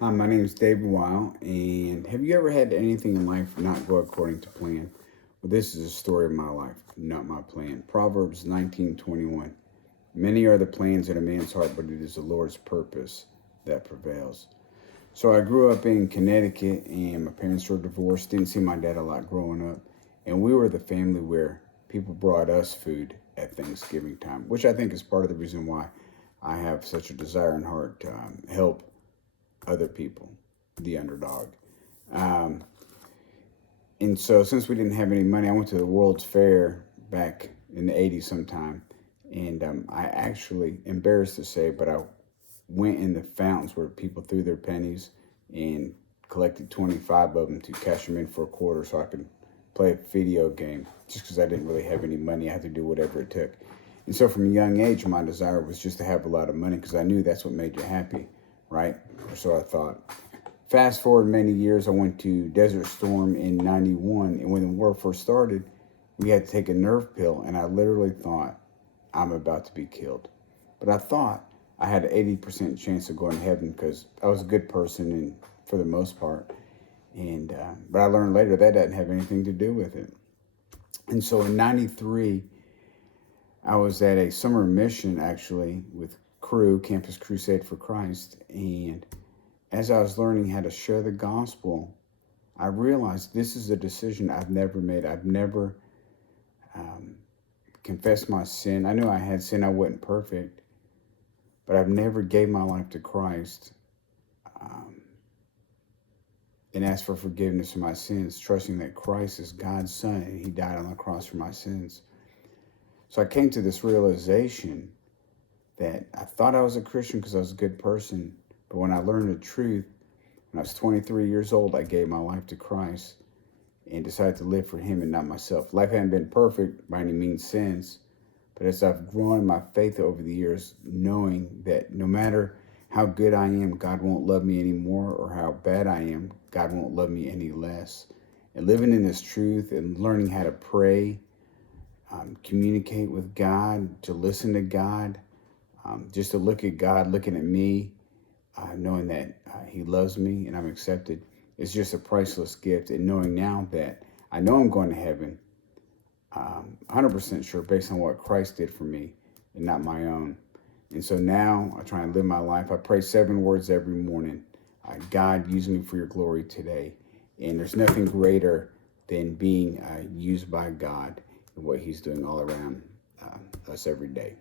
Hi, my name is David Weill, and have you ever had anything in life not go according to plan? Well, this is a story of my life, not my plan. Proverbs 19:21. Many are the plans in a man's heart, but it is the Lord's purpose that prevails. So I grew up in Connecticut, and my parents were divorced. Didn't see my dad a lot growing up, and we were the family where people brought us food at Thanksgiving time, which I think is part of the reason why I have such a desire and heart to help other people, the underdog. Um, and so, since we didn't have any money, I went to the World's Fair back in the 80s sometime. And I actually, embarrassed to say, but I went in the fountains where people threw their pennies and collected 25 of them to cash them in for a quarter so I could play a video game just because I didn't really have any money. I had to do whatever it took. And so from a young age, my desire was just to have a lot of money because I knew that's what made you happy, right? Or so I thought. Fast forward many years, I went to Desert Storm in 91. And when the war first started, we had to take a nerve pill. And I literally thought, I'm about to be killed. But I thought I had an 80% chance of going to heaven because I was a good person and for the most part. And but I learned later that doesn't have anything to do with it. And so in 93, I was at a summer mission actually with Crew, Campus Crusade for Christ. And as I was learning how to share the gospel, I realized this is a decision I've never made. I've never confessed my sin. I knew I had sin. I wasn't perfect, but I've never gave my life to Christ and asked for forgiveness for my sins, trusting that Christ is God's Son and He died on the cross for my sins. So I came to this realization that I thought I was a Christian because I was a good person, but when I learned the truth, when I was 23 years old, I gave my life to Christ and decided to live for Him and not myself. Life hadn't been perfect by any means since, but as I've grown in my faith over the years, knowing that no matter how good I am, God won't love me anymore, or how bad I am, God won't love me any less. And living in this truth and learning how to pray, communicate with God, to listen to God, just to look at God looking at me, knowing that He loves me and I'm accepted, it's just a priceless gift. And knowing now that I know I'm going to heaven, 100% sure based on what Christ did for me and not my own. And so now I try and live my life. I pray 7 words every morning. God, use me for your glory today. And there's nothing greater than being used by God and what He's doing all around us every day.